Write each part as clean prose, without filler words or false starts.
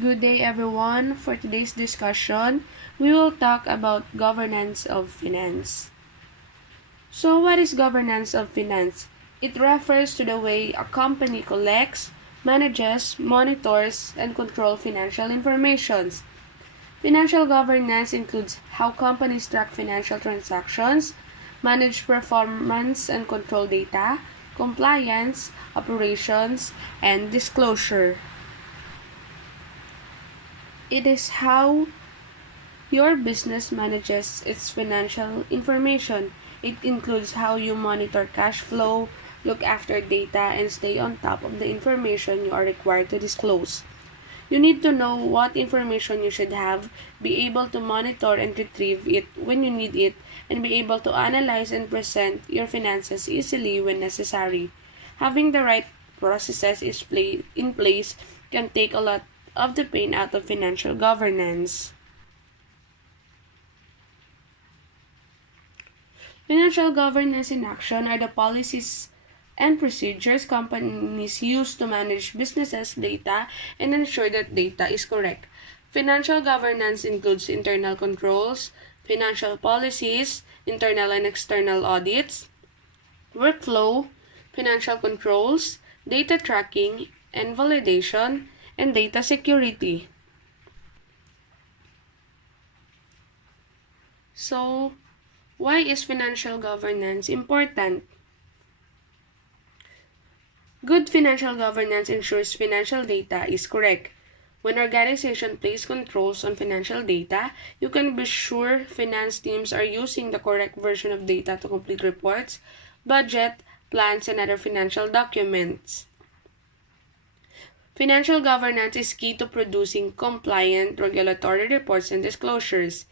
Good day, everyone. For today's discussion, we will talk about governance of finance. So, what is governance of finance? It refers to the way a company collects, manages, monitors, and controls financial information. Financial governance includes how companies track financial transactions, manage performance and control data, compliance, operations, and disclosure. It is how your business manages its financial information. It includes how you monitor cash flow, look after data, and stay on top of the information you are required to disclose. You need to know what information you should have, be able to monitor and retrieve it when you need it, and be able to analyze and present your finances easily when necessary. Having the right processes in place can take a lot of the pain out of financial governance. Financial governance in action are the policies and procedures companies use to manage businesses' data and ensure that data is correct. Financial governance includes internal controls, financial policies, internal and external audits, workflow, financial controls, data tracking and validation, and data security. So, why is financial governance important? Good financial governance ensures financial data is correct. When organization place controls on financial data, you can be sure finance teams are using the correct version of data to complete reports, budget, plans, and other financial documents. Financial governance is key to producing compliant regulatory reports and disclosures.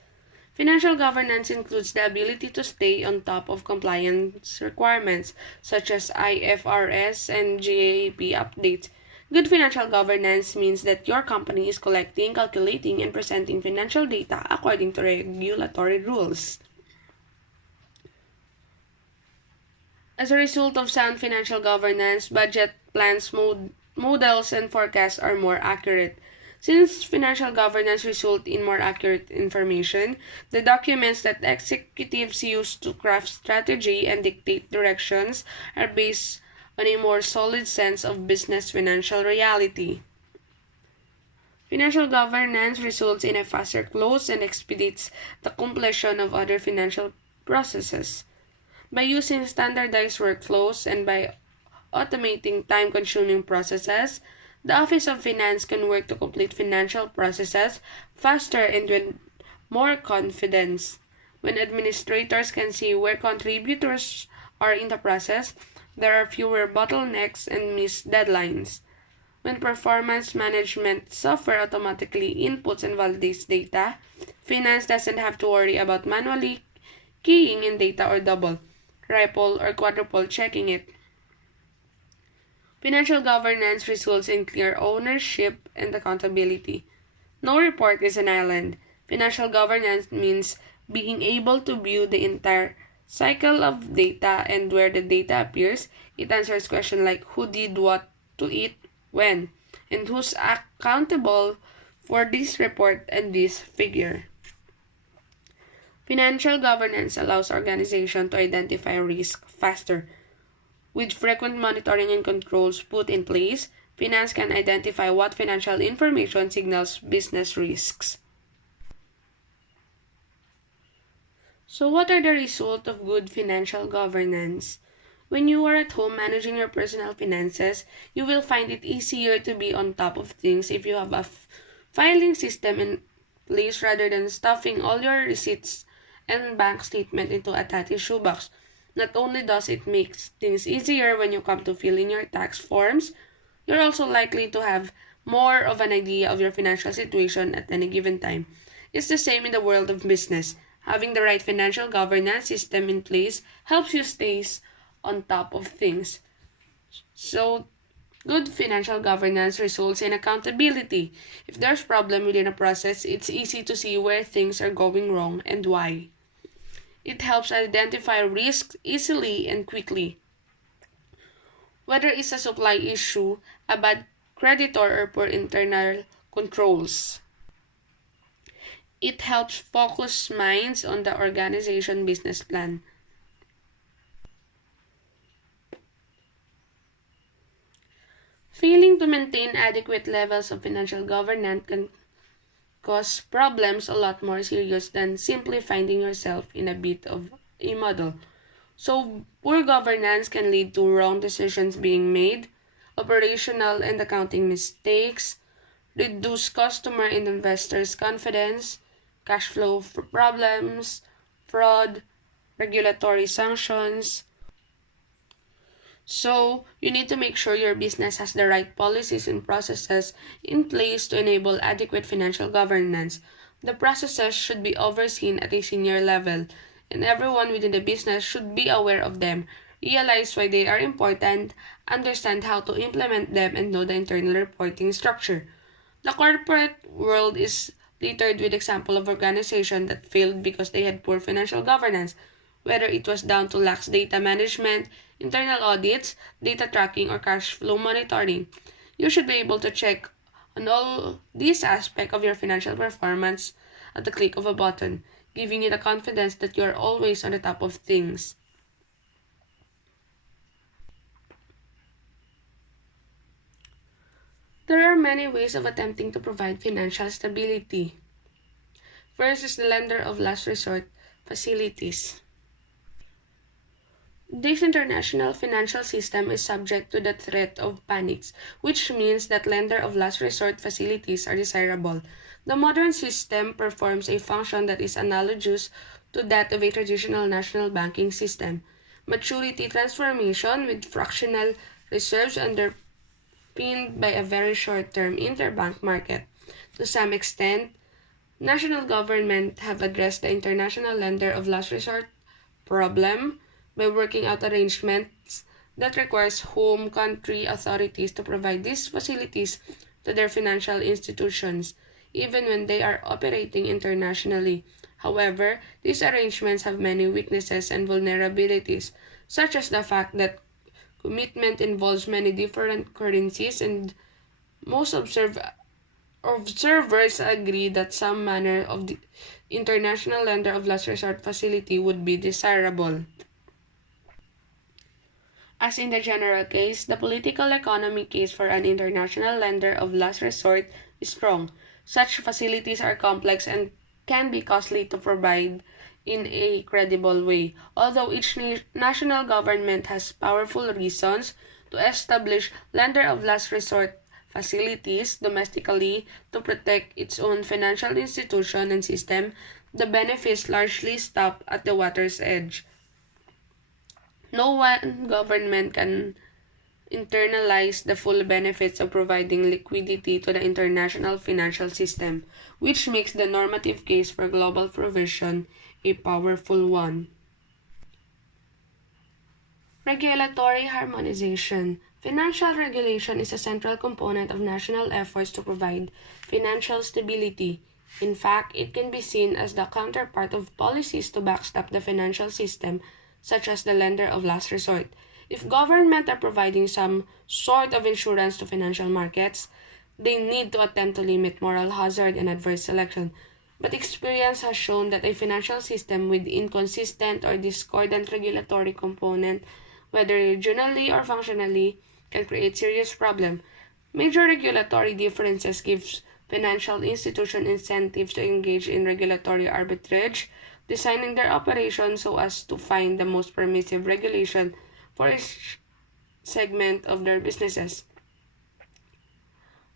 Financial governance includes the ability to stay on top of compliance requirements such as IFRS and GAAP updates. Good financial governance means that your company is collecting, calculating, and presenting financial data according to regulatory rules. As a result of sound financial governance, budget plans, models, and forecasts are more accurate. Since financial governance results in more accurate information, the documents that executives use to craft strategy and dictate directions are based on a more solid sense of business financial reality. Financial governance results in a faster close and expedites the completion of other financial processes. By using standardized workflows and by automating time-consuming processes, the Office of Finance can work to complete financial processes faster and with more confidence. When administrators can see where contributors are in the process, there are fewer bottlenecks and missed deadlines. When performance management software automatically inputs and validates data, finance doesn't have to worry about manually keying in data or double, triple, or quadruple checking it. Financial governance results in clear ownership and accountability. No report is an island. Financial governance means being able to view the entire cycle of data, and where the data appears, it answers questions like who did what to it, when, and who's accountable for this report and this figure. Financial governance allows organizations to identify risk faster. With frequent monitoring and controls put in place, finance can identify what financial information signals business risks. So, what are the results of good financial governance? When you are at home managing your personal finances, you will find it easier to be on top of things if you have a filing system in place rather than stuffing all your receipts and bank statement into a tatty shoebox. Not only does it make things easier when you come to fill in your tax forms, you're also likely to have more of an idea of your financial situation at any given time. It's the same in the world of business. Having the right financial governance system in place helps you stay on top of things. So, good financial governance results in accountability. If there's problem within a process, it's easy to see where things are going wrong and why. It helps identify risks easily and quickly. Whether it's a supply issue, a bad creditor, or poor internal controls. It helps focus minds on the organization business plan. Failing to maintain adequate levels of financial governance can cause problems a lot more serious than simply finding yourself in a bit of a muddle. So, poor governance can lead to wrong decisions being made, operational and accounting mistakes, reduce customer and investors' confidence, cash flow problems, fraud, regulatory sanctions. So, you need to make sure your business has the right policies and processes in place to enable adequate financial governance. The processes should be overseen at a senior level, and everyone within the business should be aware of them, realize why they are important, understand how to implement them, and know the internal reporting structure. The corporate world is littered with examples of organizations that failed because they had poor financial governance, whether it was down to lax data management, internal audits, data tracking, or cash flow monitoring. You should be able to check on all these aspects of your financial performance at the click of a button, giving you the confidence that you are always on the top of things. There are many ways of attempting to provide financial stability. First is the lender of last resort facilities. This international financial system is subject to the threat of panics, which means that lender of last resort facilities are desirable. The modern system performs a function that is analogous to that of a traditional national banking system. Maturity transformation with fractional reserves underpinned by a very short-term interbank market. To some extent, national governments have addressed the international lender of last resort problem by working out arrangements that requires home country authorities to provide these facilities to their financial institutions, even when they are operating internationally. However, these arrangements have many weaknesses and vulnerabilities, such as the fact that commitment involves many different currencies, and most observers agree that some manner of the international lender of last resort facility would be desirable. As in the general case, the political economy case for an international lender of last resort is strong. Such facilities are complex and can be costly to provide in a credible way, although each national government has powerful reasons to establish lender of last resort facilities domestically to protect its own financial institution and system. The benefits largely stop at the water's edge. No one government can internalize the full benefits of providing liquidity to the international financial system, which makes the normative case for global provision a powerful one. Regulatory harmonization. Financial regulation is a central component of national efforts to provide financial stability. In fact, it can be seen as the counterpart of policies to backstop the financial system, such as the lender of last resort. If government are providing some sort of insurance to financial markets, they need to attempt to limit moral hazard and adverse selection. But experience has shown that a financial system with inconsistent or discordant regulatory component, whether regionally or functionally, can create serious problems. Major regulatory differences gives financial institutions incentives to engage in regulatory arbitrage, designing their operations so as to find the most permissive regulation for each segment of their businesses.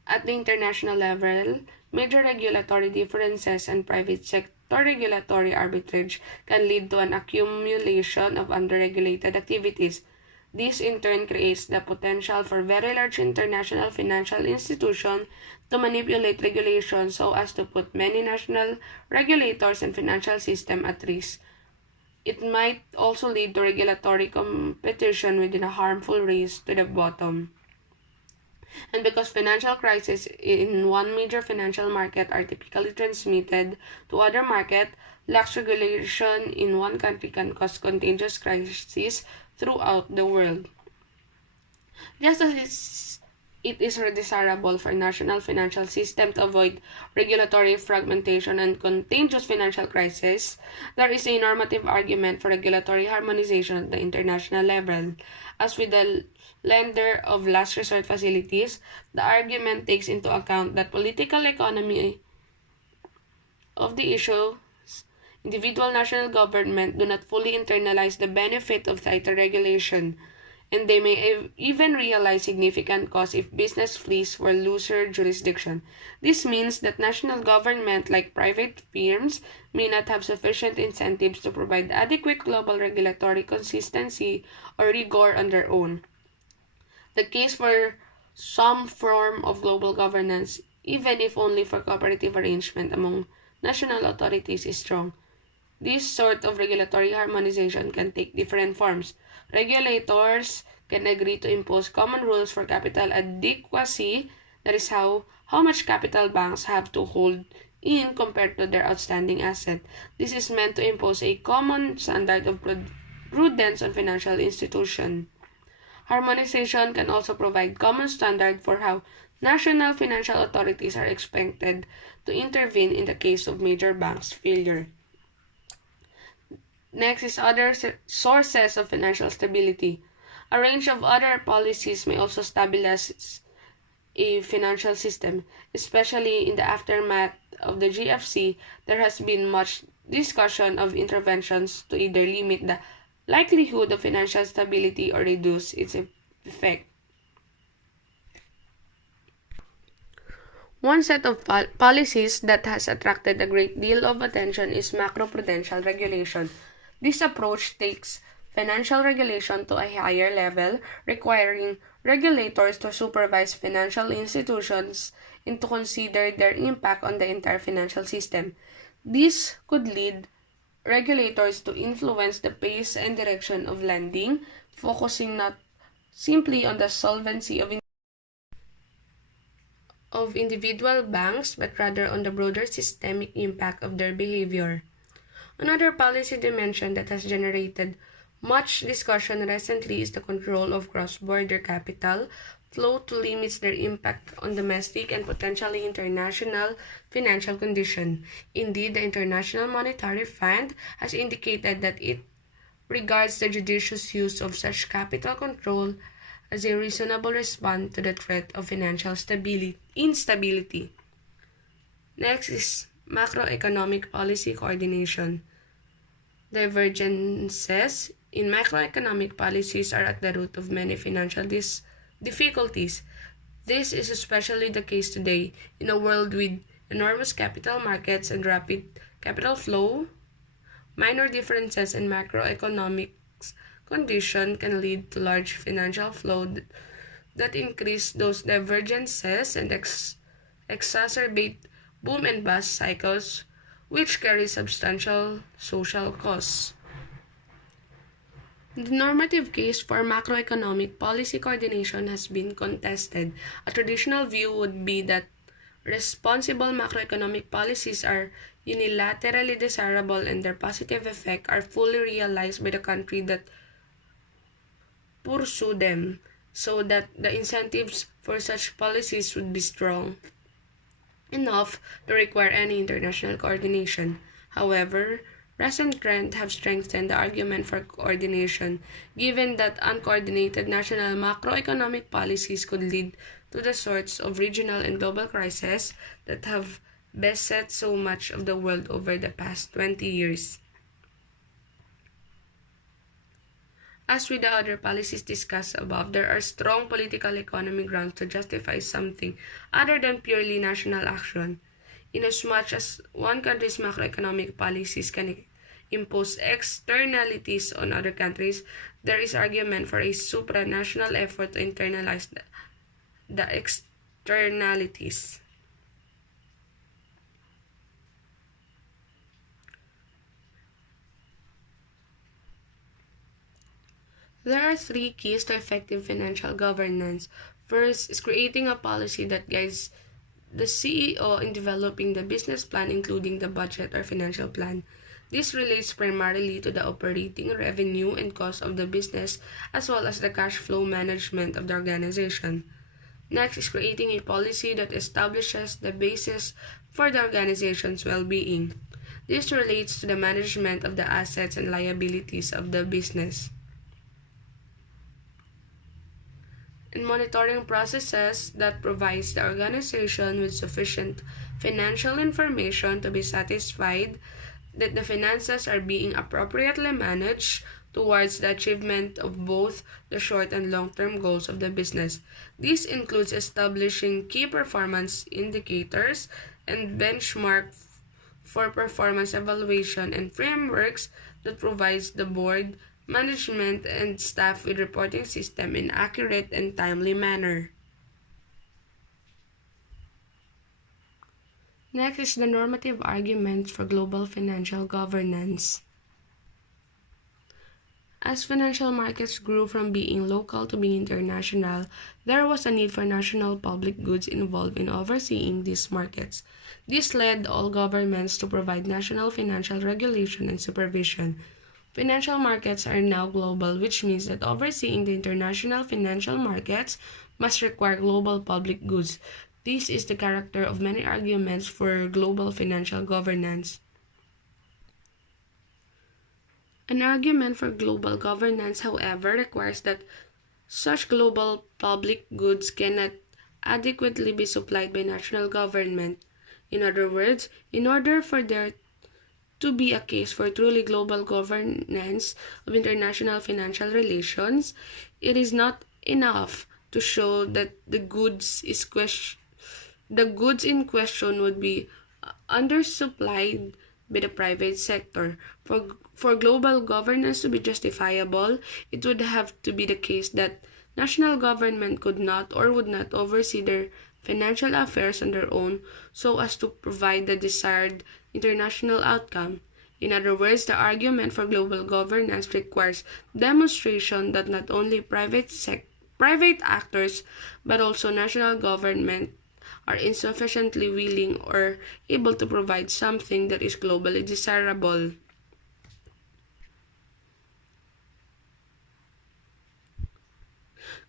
At the international level, major regulatory differences and private sector regulatory arbitrage can lead to an accumulation of underregulated activities. This in turn creates the potential for very large international financial institutions to manipulate regulations so as to put many national regulators and financial systems at risk. It might also lead to regulatory competition within a harmful race to the bottom. And because financial crises in one major financial market are typically transmitted to other market, lax regulation in one country can cause contagious crises throughout the world. Just as it is desirable for national financial system to avoid regulatory fragmentation and contagious financial crisis, there is a normative argument for regulatory harmonization at the international level. As with the lender of last resort facilities, the argument takes into account that political economy of the issue, individual national government do not fully internalize the benefit of tighter regulation, and they may even realize significant costs if business flees for looser jurisdiction. This means that national government, like private firms, may not have sufficient incentives to provide adequate global regulatory consistency or rigor on their own. The case for some form of global governance, even if only for cooperative arrangement among national authorities, is strong. This sort of regulatory harmonization can take different forms. Regulators can agree to impose common rules for capital adequacy, that is how much capital banks have to hold in compared to their outstanding asset. This is meant to impose a common standard of prudence on financial institutions. Harmonization can also provide common standard for how national financial authorities are expected to intervene in the case of major banks' failure. Next is other sources of financial stability. A range of other policies may also stabilize a financial system, especially in the aftermath of the GFC. There has been much discussion of interventions to either limit the likelihood of financial stability or reduce its effect. One set of policies that has attracted a great deal of attention is macroprudential regulation. This approach takes financial regulation to a higher level, requiring regulators to supervise financial institutions and to consider their impact on the entire financial system. This could lead regulators to influence the pace and direction of lending, focusing not simply on the solvency of individual banks, but rather on the broader systemic impact of their behavior. Another policy dimension that has generated much discussion recently is the control of cross-border capital flow to limit their impact on domestic and potentially international financial condition. Indeed, the International Monetary Fund has indicated that it regards the judicious use of such capital control as a reasonable response to the threat of financial instability. Next is macroeconomic policy coordination. Divergences in macroeconomic policies are at the root of many financial difficulties. This is especially the case today in a world with enormous capital markets and rapid capital flow. Minor differences in macroeconomic condition can lead to large financial flow that increase those divergences and exacerbate boom and bust cycles, which carry substantial social costs. The normative case for macroeconomic policy coordination has been contested. A traditional view would be that responsible macroeconomic policies are unilaterally desirable and their positive effects are fully realized by the country that pursue them, so that the incentives for such policies would be strong enough to require any international coordination. However, recent trends have strengthened the argument for coordination, given that uncoordinated national macroeconomic policies could lead to the sorts of regional and global crises that have beset so much of the world over the past 20 years. As with the other policies discussed above, there are strong political economic grounds to justify something other than purely national action. Inasmuch as one country's macroeconomic policies can impose externalities on other countries, there is argument for a supranational effort to internalize the externalities. There are three keys to effective financial governance. First is creating a policy that guides the CEO in developing the business plan, including the budget or financial plan. This relates primarily to the operating revenue and cost of the business, as well as the cash flow management of the organization. Next is creating a policy that establishes the basis for the organization's well-being. This relates to the management of the assets and liabilities of the business. And monitoring processes that provides the organization with sufficient financial information to be satisfied that the finances are being appropriately managed towards the achievement of both the short and long-term goals of the business. This includes establishing key performance indicators and benchmark for performance evaluation and frameworks that provides the board, management, and staff with reporting system in accurate and timely manner. Next is the normative argument for global financial governance. As financial markets grew from being local to being international, there was a need for national public goods involved in overseeing these markets. This led all governments to provide national financial regulation and supervision. Financial markets are now global, which means that overseeing the international financial markets must require global public goods. This is the character of many arguments for global financial governance. An argument for global governance, however, requires that such global public goods cannot adequately be supplied by national government. In other words, in order for there to be a case for truly global governance of international financial relations, it is not enough to show that the goods in question would be undersupplied by the private sector. For global governance to be justifiable, it would have to be the case that national government could not or would not oversee their financial affairs on their own so as to provide the desired international outcome. In other words, the argument for global governance requires demonstration that not only private actors but also national government are insufficiently willing or able to provide something that is globally desirable.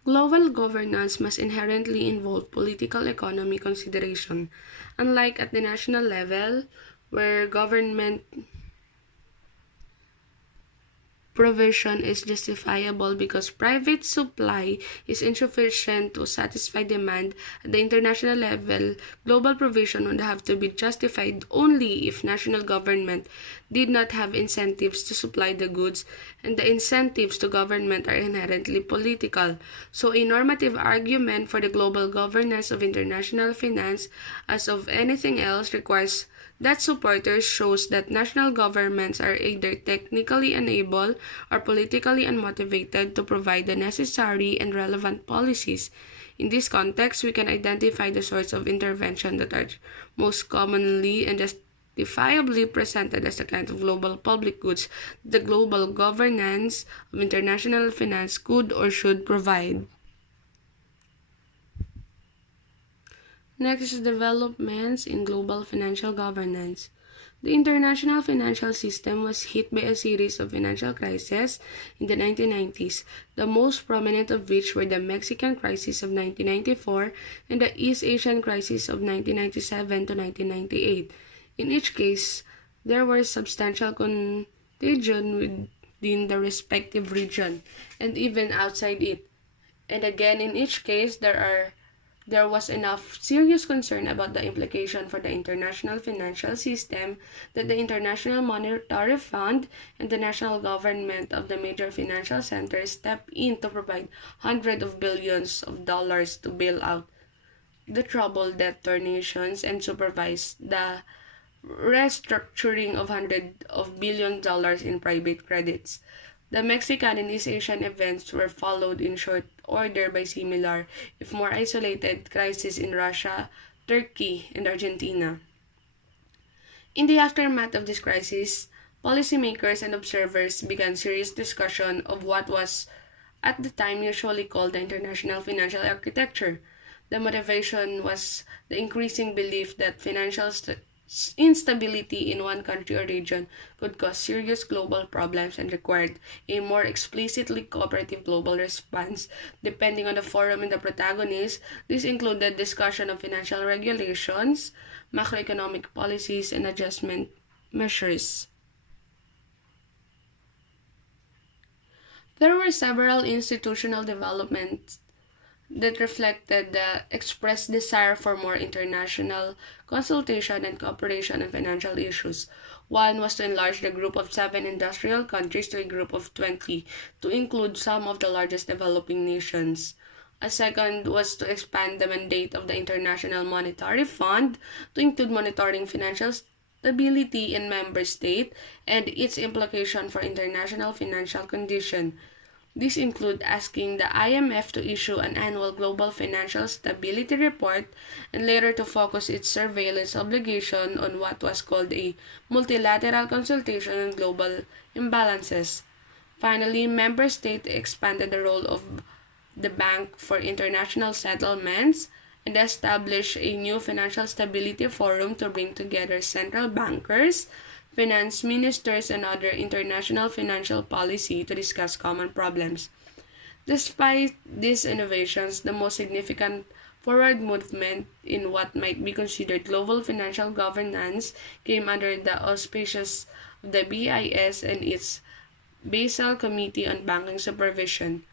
Global governance must inherently involve political economy consideration. Unlike at the national level, where government provision is justifiable because private supply is insufficient to satisfy demand, at the international level, global provision would have to be justified only if national government did not have incentives to supply the goods, and the incentives to government are inherently political. So a normative argument for the global governance of international finance, as of anything else, requires that supporters shows that national governments are either technically unable or politically unmotivated to provide the necessary and relevant policies. In this context, we can identify the sorts of intervention that are most commonly and justifiably presented as the kind of global public goods the global governance of international finance could or should provide. Next is developments in global financial governance. The international financial system was hit by a series of financial crises in the 1990s, the most prominent of which were the Mexican crisis of 1994 and the East Asian crisis of 1997 to 1998. In each case, there was substantial contagion within the respective region and even outside it. And again, in each case, there was enough serious concern about the implication for the international financial system that the International Monetary Fund and the national government of the major financial centers stepped in to provide hundreds of billions of dollars to bail out the troubled debtor nations and supervise the restructuring of hundreds of billion dollars in private credits. The Mexican and East Asian events were followed in short order by similar, if more isolated, crises in Russia, Turkey, and Argentina. In the aftermath of this crisis, policymakers and observers began serious discussion of what was at the time usually called the international financial architecture. The motivation was the increasing belief that financial Instability in one country or region could cause serious global problems and required a more explicitly cooperative global response. Depending on the forum and the protagonist, this included discussion of financial regulations, macroeconomic policies, and adjustment measures. There were several institutional developments that reflected the expressed desire for more international consultation and cooperation on financial issues. One was to enlarge the group of 7 industrial countries to a group of 20 to include some of the largest developing nations. A second was to expand the mandate of the International Monetary Fund to include monitoring financial stability in member states and its implication for international financial condition. These include asking the IMF to issue an annual global financial stability report and later to focus its surveillance obligation on what was called a multilateral consultation on global imbalances. Finally, member states expanded the role of the Bank for International Settlements and established a new financial stability forum to bring together central bankers, finance ministers, and other international financial policy to discuss common problems. Despite these innovations, the most significant forward movement in what might be considered global financial governance came under the auspices of the BIS and its Basal Committee on Banking Supervision.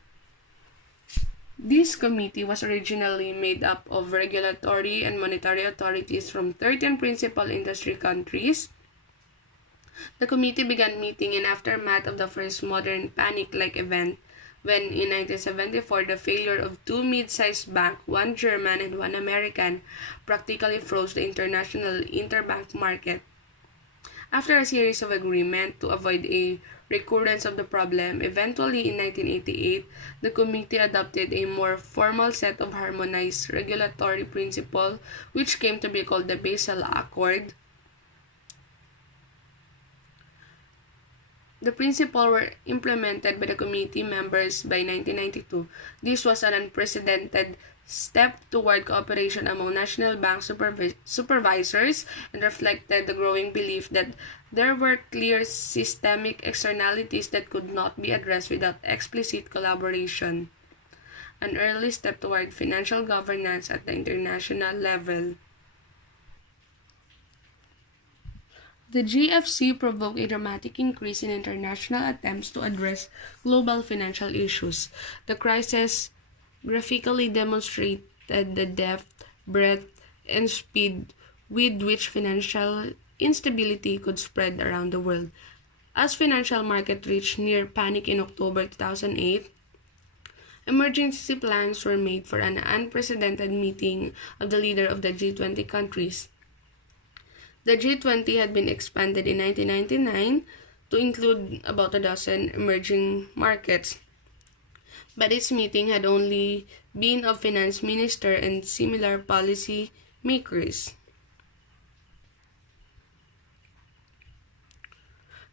This committee was originally made up of regulatory and monetary authorities from 13 principal industry countries. The committee began meeting in aftermath of the first modern panic-like event when in 1974 the failure of two mid-sized banks, one German and one American, practically froze the international interbank market. After a series of agreements to avoid a recurrence of the problem, eventually in 1988, the committee adopted a more formal set of harmonized regulatory principles which came to be called the Basal Accord. The principles were implemented by the committee members by 1992. This was an unprecedented step toward cooperation among national bank supervisors and reflected the growing belief that there were clear systemic externalities that could not be addressed without explicit collaboration. An early step toward financial governance at the international level. The GFC provoked a dramatic increase in international attempts to address global financial issues. The crisis graphically demonstrated the depth, breadth, and speed with which financial instability could spread around the world. As financial markets reached near panic in October 2008, emergency plans were made for an unprecedented meeting of the leaders of the G20 countries. The G20 had been expanded in 1999 to include about a dozen emerging markets, but its meeting had only been of finance minister and similar policy makers.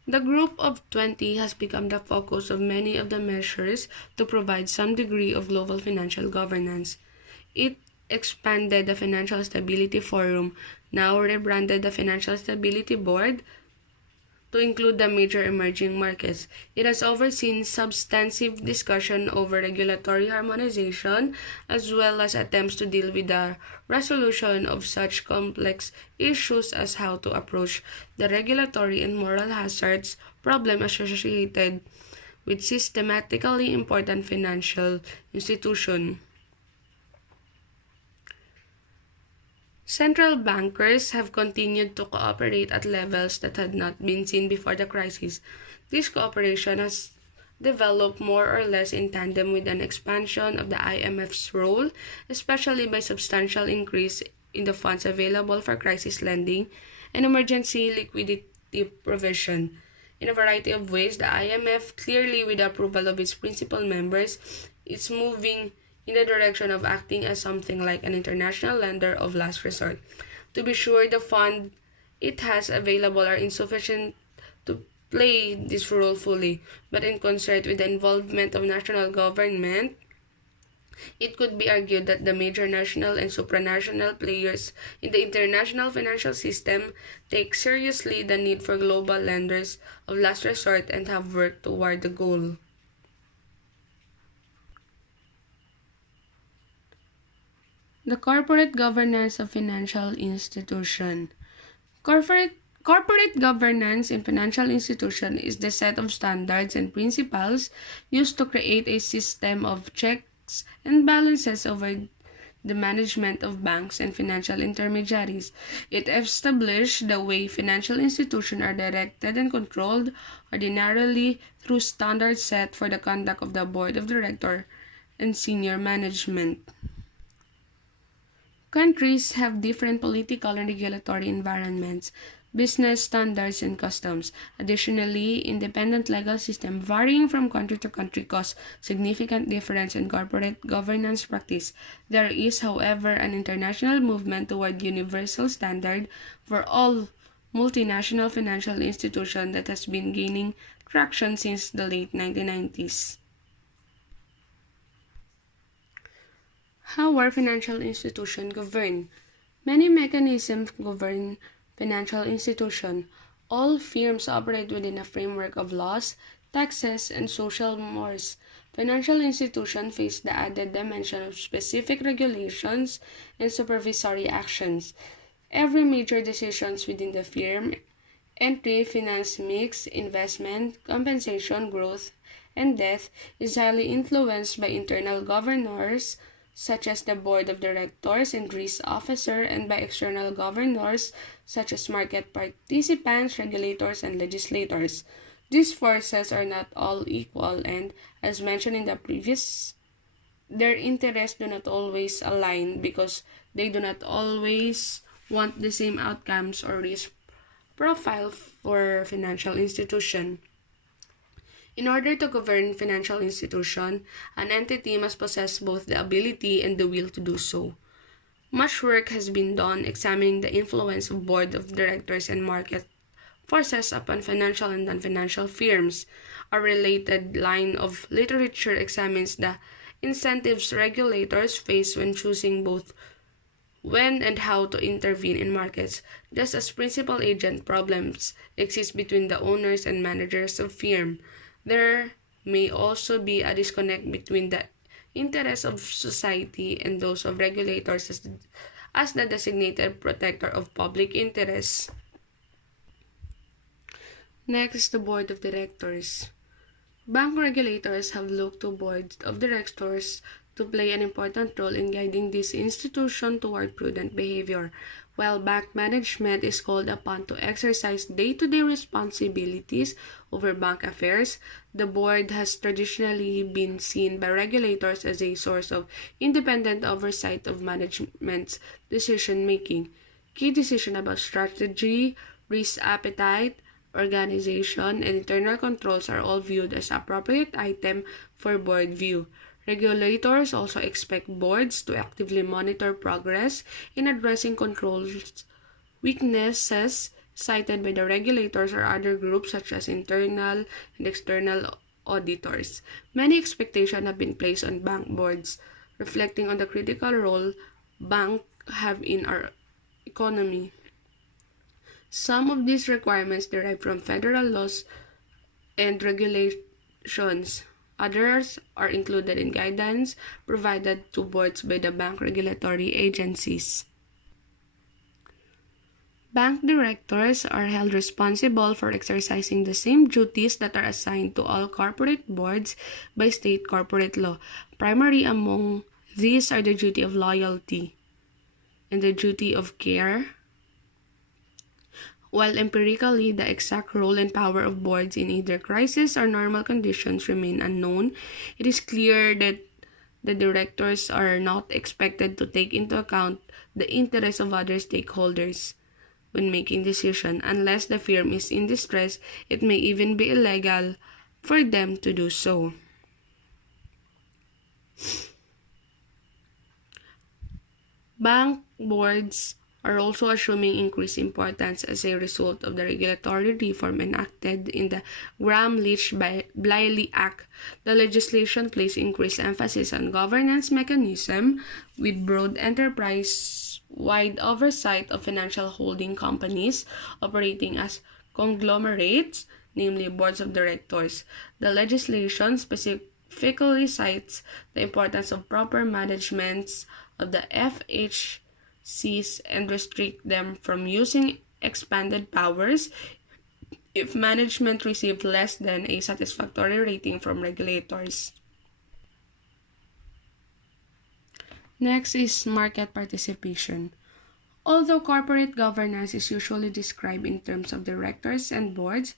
The Group of 20 has become the focus of many of the measures to provide some degree of global financial governance. It expanded the Financial Stability Forum, now rebranded the Financial Stability Board, to include the major emerging markets. It has overseen substantive discussion over regulatory harmonization as well as attempts to deal with the resolution of such complex issues as how to approach the regulatory and moral hazards problem associated with systematically important financial institutions. Central bankers have continued to cooperate at levels that had not been seen before the crisis. This cooperation has developed more or less in tandem with an expansion of the IMF's role, especially by substantial increase in the funds available for crisis lending and emergency liquidity provision. In a variety of ways, the IMF, clearly with the approval of its principal members, is moving in the direction of acting as something like an international lender of last resort. To be sure, the funds it has available are insufficient to play this role fully, but in concert with the involvement of national government, It could be argued that the major national and supranational players in the international financial system take seriously the need for global lenders of last resort and have worked toward the goal. The corporate governance of financial institution. Corporate Corporate governance in financial institution is the set of standards and principles used to create a system of checks and balances over the management of banks and financial intermediaries. It established the way financial institutions are directed and controlled, ordinarily through standards set for the conduct of the board of directors and senior management. Countries have different political and regulatory environments, business standards, and customs. Additionally, independent legal systems varying from country to country cause significant difference in corporate governance practice. There is, however, an international movement toward universal standard for all multinational financial institutions that has been gaining traction since the late 1990s. How are financial institutions governed? Many mechanisms govern financial institutions. All firms operate within a framework of laws, taxes, and social mores. Financial institutions face the added dimension of specific regulations and supervisory actions. Every major decisions within the firm, entry, finance mix, investment, compensation, growth, and death, is highly influenced by internal governors such as the board of directors and risk officer, and by external governors such as market participants, regulators, and legislators. These forces are not all equal, and as mentioned in the previous, their interests do not always align because they do not always want the same outcomes or risk profile for financial institution. In order to govern financial institution, an entity must possess both the ability and the will to do so. Much work has been done examining the influence of board of directors and market forces upon financial and non-financial firms. A related line of literature examines the incentives regulators face when choosing both when and how to intervene in markets, just as principal agent problems exist between the owners and managers of firm. There may also be a disconnect between the interests of society and those of regulators as the designated protector of public interests. Next, the board of directors. Bank regulators have looked to boards of directors to play an important role in guiding this institution toward prudent behavior. While bank management is called upon to exercise day-to-day responsibilities over bank affairs, the board has traditionally been seen by regulators as a source of independent oversight of management's decision-making. Key decisions about strategy, risk appetite, organization, and internal controls are all viewed as appropriate item for board view. Regulators also expect boards to actively monitor progress in addressing controls weaknesses cited by the regulators or other groups such as internal and external auditors. Many expectations have been placed on bank boards, reflecting on the critical role banks have in our economy. Some of these requirements derive from federal laws and regulations. Others are included in guidance provided to boards by the bank regulatory agencies. Bank directors are held responsible for exercising the same duties that are assigned to all corporate boards by state corporate law. Primary among these are the duty of loyalty and the duty of care. While empirically the exact role and power of boards in either crisis or normal conditions remain unknown, it is clear that the directors are not expected to take into account the interests of other stakeholders when making decisions. Unless the firm is in distress, it may even be illegal for them to do so. Bank boards are also assuming increased importance as a result of the regulatory reform enacted in the Gramm-Leach-Bliley Act. The legislation placed increased emphasis on governance mechanism with broad enterprise-wide oversight of financial holding companies operating as conglomerates, namely boards of directors. The legislation specifically cites the importance of proper management of the FHCs and restrict them from using expanded powers if management received less than a satisfactory rating from regulators. Next is market participation. Although corporate governance is usually described in terms of directors and boards,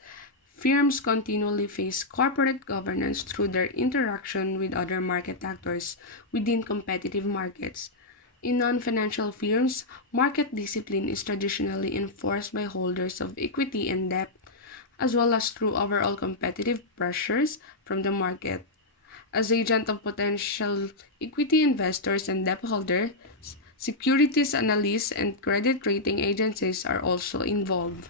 firms continually face corporate governance through their interaction with other market actors within competitive markets. In non-financial firms, market discipline is traditionally enforced by holders of equity and debt, as well as through overall competitive pressures from the market. As agent of potential equity investors and debt holders, securities analysts and credit rating agencies are also involved.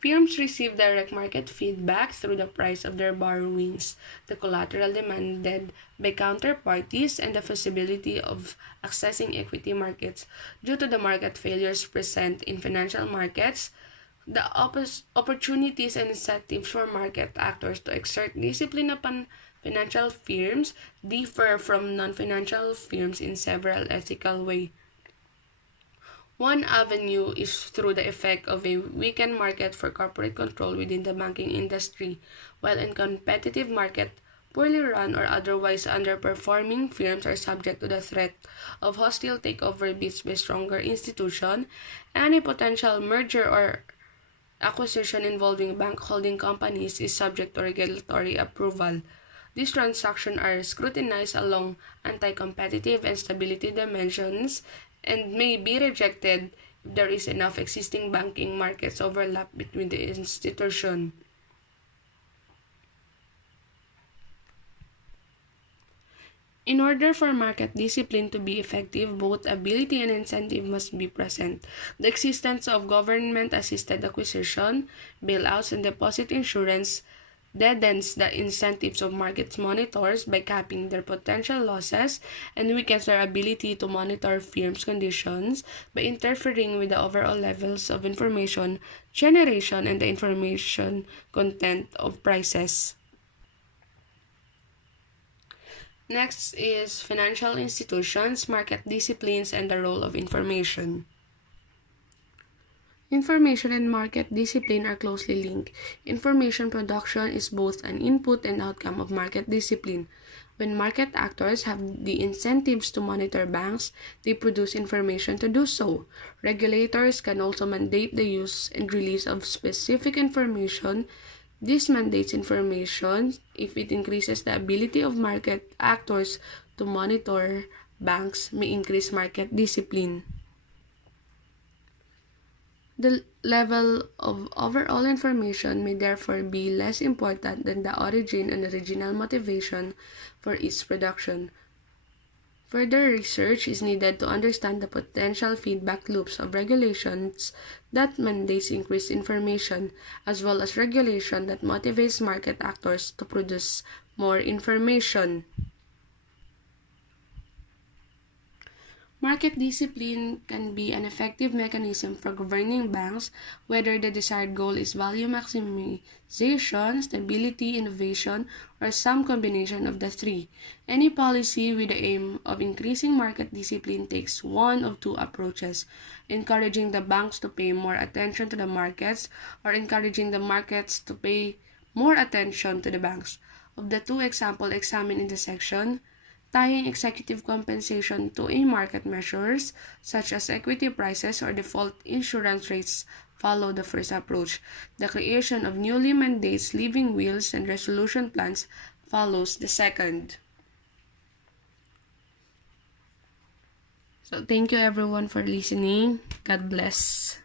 Firms receive direct market feedback through the price of their borrowings, the collateral demanded by counterparties, and the feasibility of accessing equity markets. Due to the market failures present in financial markets, the opportunities and incentives for market actors to exert discipline upon financial firms differ from non-financial firms in several ethical ways. One avenue is through the effect of a weakened market for corporate control within the banking industry, while in competitive market, poorly run or otherwise underperforming firms are subject to the threat of hostile takeover bids by stronger institutions. Any potential merger or acquisition involving bank holding companies is subject to regulatory approval. These transactions are scrutinized along anti-competitive and stability dimensions and may be rejected if there is enough existing banking markets overlap between the institution. In order for market discipline to be effective, both ability and incentive must be present. The existence of government-assisted acquisition, bailouts, and deposit insurance deadens the incentives of market monitors by capping their potential losses and weakens their ability to monitor firms' conditions by interfering with the overall levels of information generation and the information content of prices. Next is financial institutions, market disciplines, and the role of information. Information and market discipline are closely linked. Information production is both an input and outcome of market discipline. When market actors have the incentives to monitor banks, they produce information to do so. Regulators can also mandate the use and release of specific information. This mandates information if it increases the ability of market actors to monitor banks may increase market discipline. The level of overall information may therefore be less important than the origin and original motivation for its production. Further research is needed to understand the potential feedback loops of regulations that mandates increased information, as well as regulation that motivates market actors to produce more information. Market discipline can be an effective mechanism for governing banks, whether the desired goal is value maximization, stability, innovation, or some combination of the three. Any policy with the aim of increasing market discipline takes one of two approaches: encouraging the banks to pay more attention to the markets, or encouraging the markets to pay more attention to the banks. Of the two examples examined in the section, tying executive compensation to a market measures, such as equity prices or default insurance rates, follow the first approach. The creation of newly mandates living wills and resolution plans follows the second. So thank you everyone for listening. God bless.